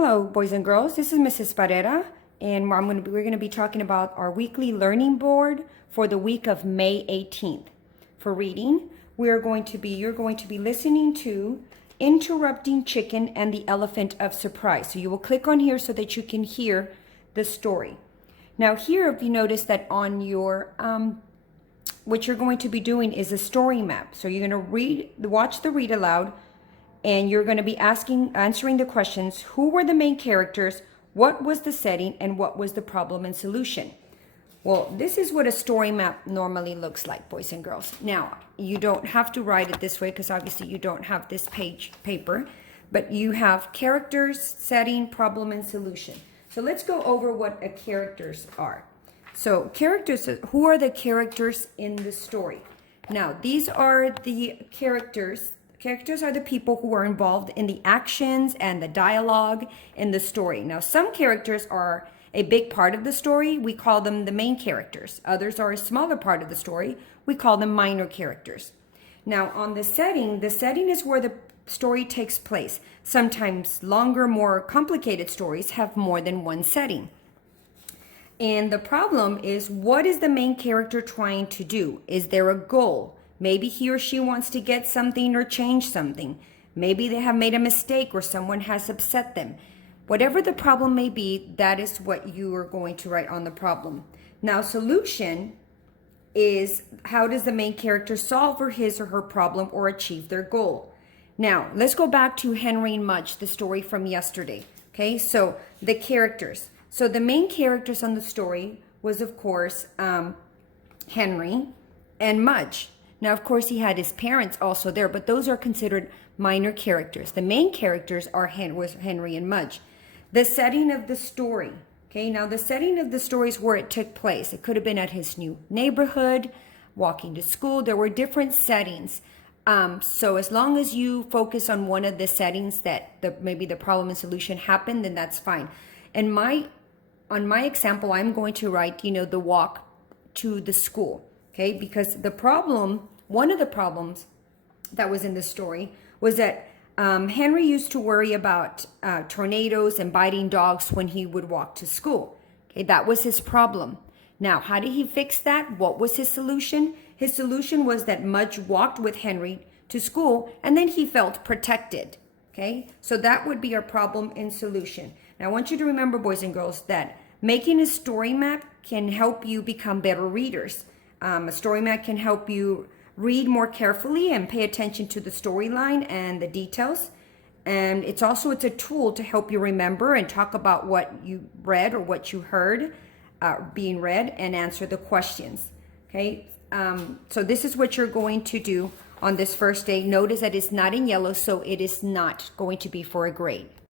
Hello, boys and girls. This is Mrs. Barrera, and we're going to be talking about our weekly learning board for the week of May 18th. For reading, you're going to be listening to Interrupting Chicken and the Elephant of Surprise. So you will click on here so that you can hear the story. Now here, if you notice that on your what you're going to be doing is a story map. So you're going to watch the read aloud. And you're going to be answering the questions: who were the main characters, what was the setting, and what was the problem and solution? Well, this is what a story map normally looks like, boys and girls. Now, you don't have to write it this way because obviously you don't have this paper, but you have characters, setting, problem, and solution. So let's go over what characters are. So characters, who are the characters in the story? Now, these are the characters. Characters are the people who are involved in the actions and the dialogue in the story. Now, some characters are a big part of the story. We call them the main characters. Others are a smaller part of the story. We call them minor characters. Now, on the setting is where the story takes place. Sometimes longer, more complicated stories have more than one setting. And the problem is, what is the main character trying to do? Is there a goal? Maybe he or she wants to get something or change something. Maybe they have made a mistake or someone has upset them. Whatever the problem may be, that is what you are going to write on the problem. Now, solution is, how does the main character solve for his or her problem or achieve their goal? Now, let's go back to Henry and Mudge, the story from yesterday. Okay, so the characters. So the main characters on the story was, of course, Henry and Mudge. Now, of course, he had his parents also there, but those are considered minor characters. The main characters was Henry and Mudge. The setting of the story. Okay, now the setting of the story is where it took place. It could have been at his new neighborhood, walking to school. There were different settings. So as long as you focus on one of the settings that maybe the problem and solution happened, then that's fine. And on my example, I'm going to write, the walk to the school. Okay, because one of the problems that was in the story was that Henry used to worry about tornadoes and biting dogs when he would walk to school. Okay, that was his problem. Now, how did he fix that? What was his solution? His solution was that Mudge walked with Henry to school, and then he felt protected. Okay, so that would be our problem and solution. Now, I want you to remember, boys and girls, that making a story map can help you become better readers. A story map can help you read more carefully and pay attention to the storyline and the details. And it's a tool to help you remember and talk about what you read or what you heard being read and answer the questions. Okay, so this is what you're going to do on this first day. Notice that it's not in yellow, so it is not going to be for a grade.